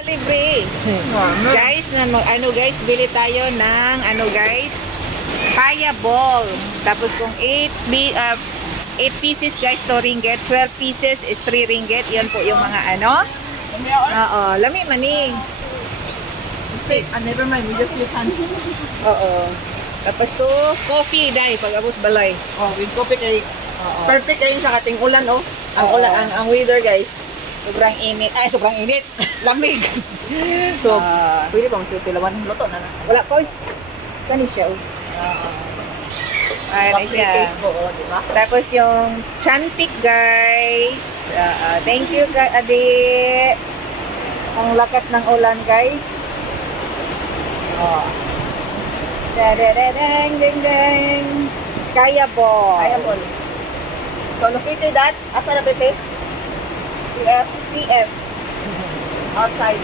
Libre. Guys, guys, bili tayo ng guys, paya ball. Tapos kung 8 pieces guys, 2 ringgit. 12 pieces is 3 ringgit. Yan po yung mga Oo, lami maning. Never mind, we just use hand. Oo. Tapos to, coffee dai pag abot balay. Oh, with coffee kay Oo. perfect kayo sa kating ulan, oh. Ang Oo. ulan, ang weather, guys. Sobrang init. Ay, sobrang init. Lamig. So, Ah. pwede bang tilawan ng luto na na? Wala po. Kani siya. Ay, siya. Taste ko, oh, di ba? Tapos yung chantik guys. Thank you Adi. Ang lakas ng ulan guys. Oh. Dadadadang ding ding. Kaya po. Kaya po. So, located at, asa na ba ito? PF. Outside.